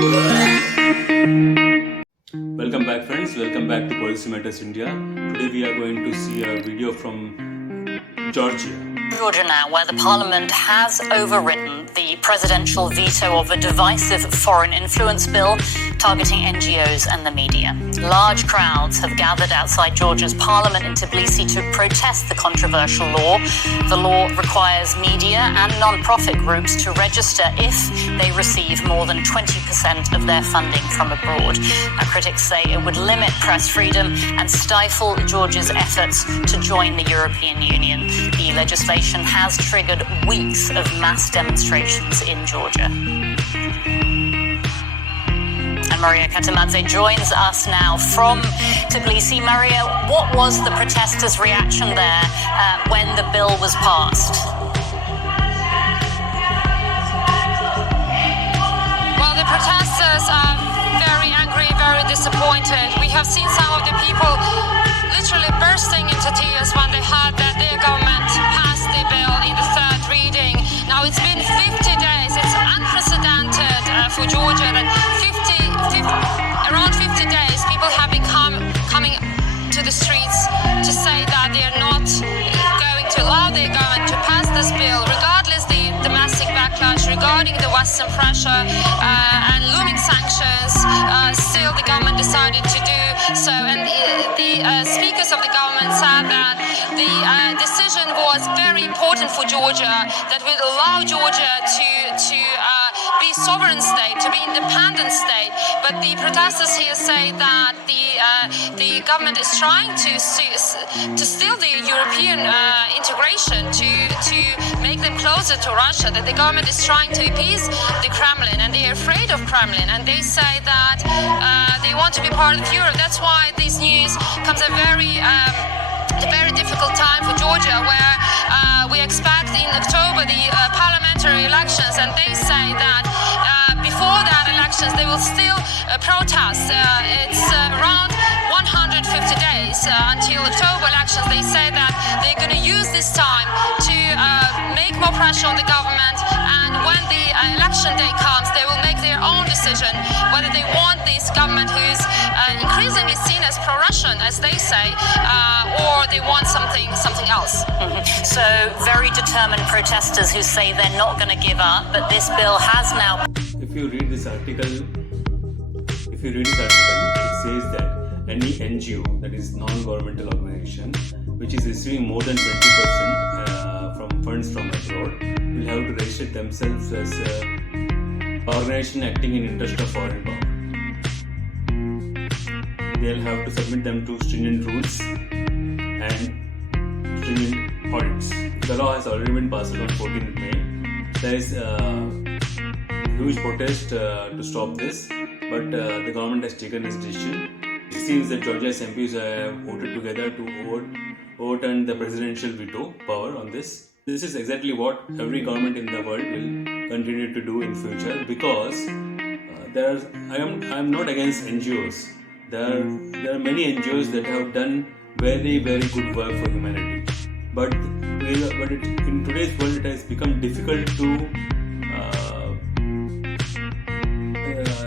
Welcome back, friends. Welcome back to Policy Matters India. Today we are going to see a video from Georgia. Georgia now, where the parliament has overridden the presidential veto of a divisive foreign influence bill targeting NGOs and the media. Large crowds have gathered outside Georgia's parliament in Tbilisi to protest the controversial law. The law requires media and non-profit groups to register if they receive more than 20% of their funding from abroad. Now, critics say it would limit press freedom and stifle Georgia's efforts to join the European Union. The legislation has triggered weeks of mass demonstrations in Georgia. And Maria Katamadze joins us now from Tbilisi. Maria, what was the protesters' reaction there when the bill was passed? Well, the protesters are very angry, very disappointed. We have seen some of the people literally bursting into tears when they heard that their government passed the bill in the third reading. Now, it's been 50 days. It's unprecedented for Georgia that around 50 days people have been coming to the streets to say that they are not going to allow their government to pass this bill, regardless the domestic backlash regarding the Western pressure and looming sanctions. Still, the government decided to do so, and the speakers of the government said that the decision was very important for Georgia, that will allow Georgia to be sovereign state, to be independent state. But the protesters here say that the government is trying to steal the European integration, to make them closer to Russia, that the government is trying to appease the Kremlin, and they are afraid of Kremlin, and they say that they want to be part of Europe. That's why this news comes at a very difficult time for Georgia, where we expect in October the parliamentary elections, and they say that before that elections they will still protest. It's around 150 days until October elections. They say that they're going to use this time to make more pressure on the government, and when the election day comes, they will make their own decision whether they want this government who is increasingly seen as pro-Russian, as they say, or they want something else. So, very determined protesters who say they're not going to give up, but this bill has now... If you read this article, it says that any NGO, that is non-governmental organization, which is receiving more than 20% from funds from abroad, will have to register themselves as an organization acting in interest of foreign power. They'll have to submit them to stringent rules and stringent audits. The law has already been passed on 14th May. There is huge protest to stop this, but the government has taken its decision. It seems that Georgia's MPs have voted together to overturn the presidential veto power on this. This is exactly what every government in the world will continue to do in future, because I am not against NGOs. There are many NGOs that have done very, very good work for humanity. But in today's world, it has become difficult to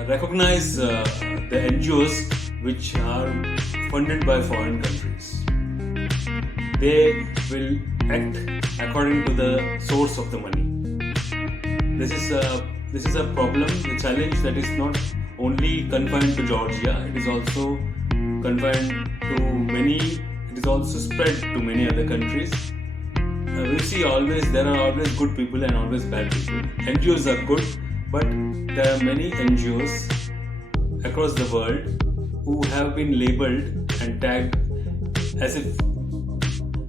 recognize the NGOs which are funded by foreign countries. They will act according to the source of the money. This is a problem, a challenge that is not only confined to Georgia. It is also confined to many. It is also spread to many other countries. We see there are always good people and always bad people. NGOs are good, but there are many NGOs across the world who have been labeled and tagged as if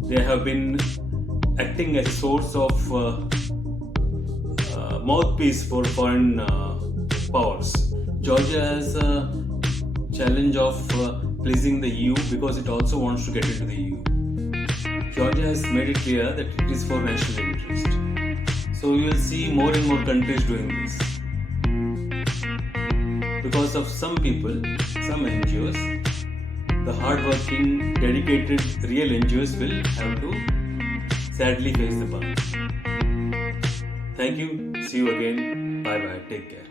they have been acting as a source of mouthpiece for foreign powers. Georgia has a challenge of pleasing the EU because it also wants to get into the EU. Georgia has made it clear that it is for national interest. So you will see more and more countries doing this. Because of some people, some NGOs, the hard-working, dedicated, real NGOs will have to sadly face the burn. Thank you. See you again. Bye bye. Take care.